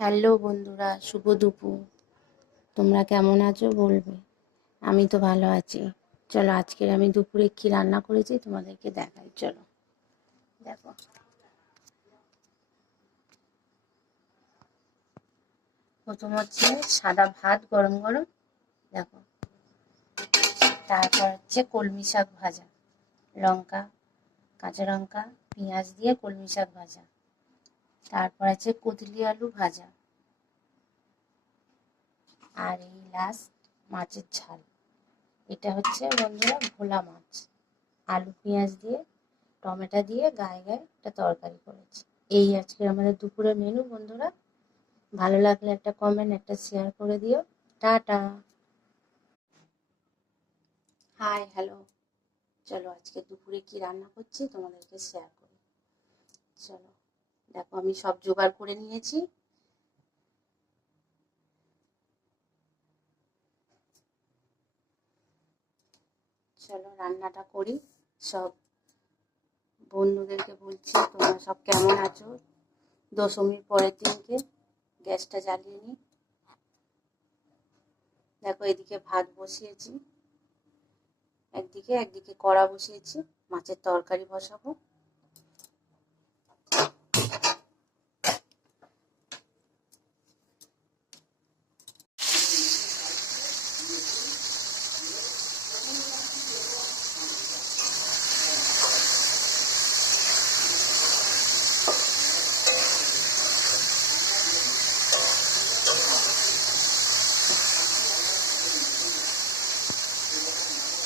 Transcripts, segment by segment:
Hello বন্ধুরা, শুভ দুপুর। তোমরা কেমন আছো বলবে। আমি তো ভালো আছি। চলো আজকের আমি দুপুরে কি রান্না করেছি তোমাদেরকে দেখাই। চলো দেখো, প্রথম হচ্ছে সাদা ভাত গরম গরম, দেখো। তারপর হচ্ছে কলমি শাক ভাজা, লঙ্কা, কাঁচা লঙ্কা, পেঁয়াজ দিয়ে কলমি শাক ভাজা। তারপর আছে কুদলি আলু ভাজা। আর এই লাস্ট মাছের ঝাল। এটা হচ্ছে বন্ধুরা ভোলা মাছ, আলু পেঁয়াজ দিয়ে টমেটো দিয়ে গায়ে গায়ে একটা তরকারি করেছি। এই আজকে আমাদের দুপুরের মেনু বন্ধুরা। ভালো লাগলে একটা কমেন্ট, একটা শেয়ার করে দিও। টাটা। Hi, hello. চলো আজকে দুপুরে কি রান্না করছি তোমাদেরকে শেয়ার করি। চলো দেখো, আমি সব জোগাড় করে নিয়েছি। চলো রান্নাটা করি। সব বন্ধুদেরকে বলছি তোমরা সব কেমন আছো। দশমীর পরের দিনকে গ্যাসটা জ্বালিয়ে নিই। দেখো এদিকে ভাত বসিয়েছি, একদিকে কড়া বসিয়েছি, মাছের তরকারি বসাবো।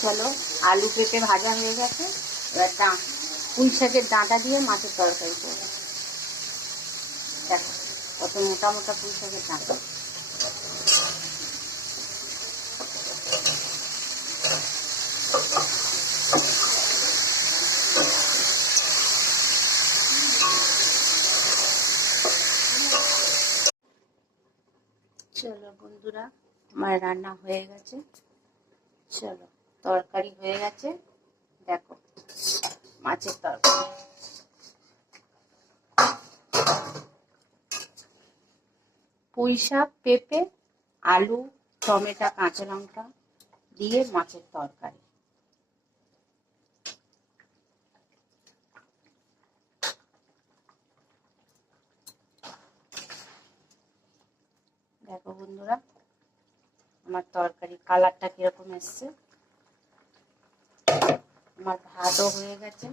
চলো, আলু পেঁপে ভাজা হয়ে গেছে। এবার পুঁই শাকের ডাঁটা দিয়ে মাছের তরকারি করবো। দেখো কত মোটা মোটা পুঁই শাকের ডাঁটা। চলো বন্ধুরা, আমার রান্না হয়ে গেছে। চলো, তরকারি হয়ে গেছে। দেখো মাছের তরকারি, পুঁই শাক, পেঁপে, আলু, টমেটো, কাঁচা লঙ্কা দিয়ে মাছের তরকারি। দেখো বন্ধুরা, আমার তরকারি কালারটা কিরকম এসছে। আমার ভাতও হয়ে গেছে।